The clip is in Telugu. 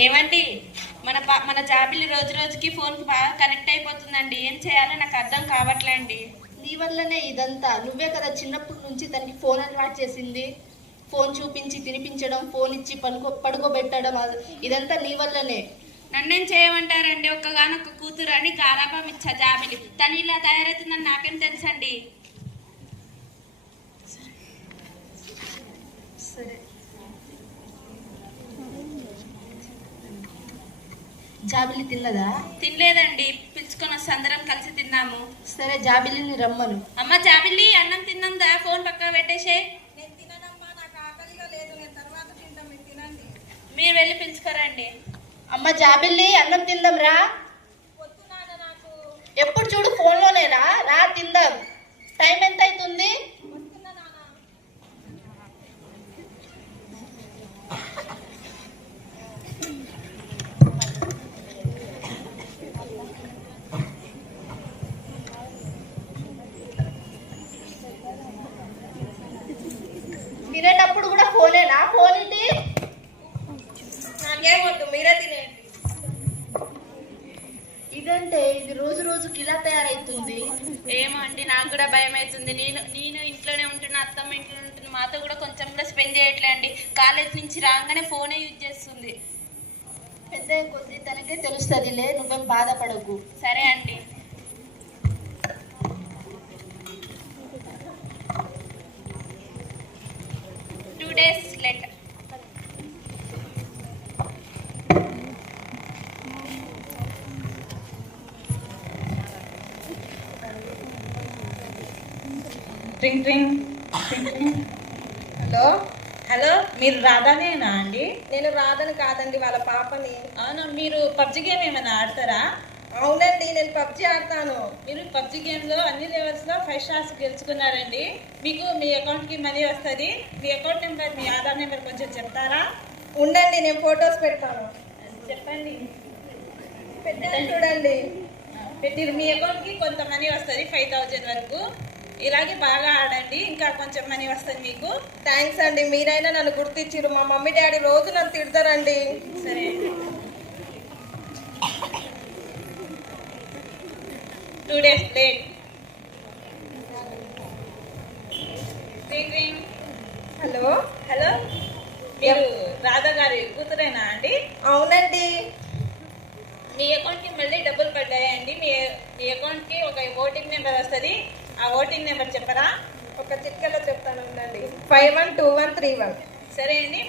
ఏమండి, మన జాబిల్లి రోజు రోజుకి ఫోన్ బాగా కనెక్ట్ అయిపోతుందండి. ఏం చేయాలో నాకు అర్థం కావట్లే అండి. నీ వల్లనే ఇదంతా. నువ్వే కదా చిన్నప్పటి నుంచి తనకి ఫోన్ అలవాటు చేసింది. ఫోన్ చూపించి తినిపించడం, ఫోన్ ఇచ్చి పడుకోబెట్టడం, ఇదంతా నీ వల్లనే. నన్నేం చేయమంటారండి? ఒక్కగానొక్క కూతురు అని గారాబం ఇచ్చా జాబిలి. తను ఇలా తయారవుతుందని నాకేం తెలుసండి. సరే, జాబిలి తిన్నదా? తినలేదండి. పిలుచుకొని వస్తే అందరం కలిసి తిన్నాము. సరే, జాబిలిని రమ్మను. అమ్మ జాబిల్లి, అన్నం తిన్నందా? ఫోన్ పక్క పెట్టేసే. మీరు వెళ్ళి పిలుచుకోరండి. అమ్మ జాబిల్లి, అన్నం తిందాం రా. ఎప్పుడు చూడు ఫోన్లోనేనా? రా తిందాం. టైం ఎంత అవుతుంది? తినేటప్పుడు కూడా ఫోనేనా? ఫోన్ ఇది నాకేమొద్దు, మీరే తినేయండి. ఇదంటే ఇది రోజు రోజుకి ఇలా తయారైతుంది. ఏమో అండి, నాకు కూడా భయం అవుతుంది. నేను ఇంట్లోనే ఉంటున్నా, అత్తమ్మ ఇంట్లోనే ఉంటుంది. మాతో కూడా కొంచెం కూడా స్పెండ్ చేయట్లే అండి. కాలేజ్ నుంచి రాగానే ఫోనే యూజ్ చేస్తుంది. పెద్ద కొద్ది తనకే తెలుస్తుందిలే, నువ్వేం బాధపడకు. సరే అండి. Two days later. ట్రింగ్ ట్రింగ్ ట్రింగ్ ట్రింగ్. హలో, హలో, మీరు రాధానేనా అండి? నేను రాధని కాదండి, వాళ్ళ పాపని. అవునా, మీరు పబ్జి గేమ్ ఏమైనా ఆడతారా? అవునండి, నేను పబ్జి ఆడతాను. మీరు పబ్జి గేమ్లో అన్ని లెవెల్స్లో 5 స్టార్స్ గెలుచుకున్నారండి. మీకు మీ అకౌంట్కి మనీ వస్తుంది. మీ అకౌంట్ నెంబర్, మీ ఆధార్ నెంబర్ కొంచెం చెప్తారా? ఉండండి, నేను ఫొటోస్ పెడతాను. చెప్పండి. పెట్టాను చూడండి. పెట్టిరు. మీ అకౌంట్కి కొంత మనీ వస్తుంది, 5000 వరకు. ఇలాగే బాగా ఆడండి, ఇంకా కొంచెం మనీ వస్తుంది మీకు. థ్యాంక్స్ అండి, మీరైనా నన్ను గుర్తించారు. మా మమ్మీ డాడీ రోజు నన్ను తిడతారండి. సరే, 2 days లేట్. హలో, హలో, మీరు రాధా గారి కూతురేనా అండి? అవునండి. మీ అకౌంట్కి మళ్ళీ డబ్బులు పడ్డాయండి. మీ అకౌంట్కి ఒక ఓటింగ్ నెంబర్ వస్తుంది. ఆ ఓటింగ్ నెంబర్ చెప్పరా? ఒక చిట్కలో చెప్తాను, ఉండండి. 512131. సరే అండి.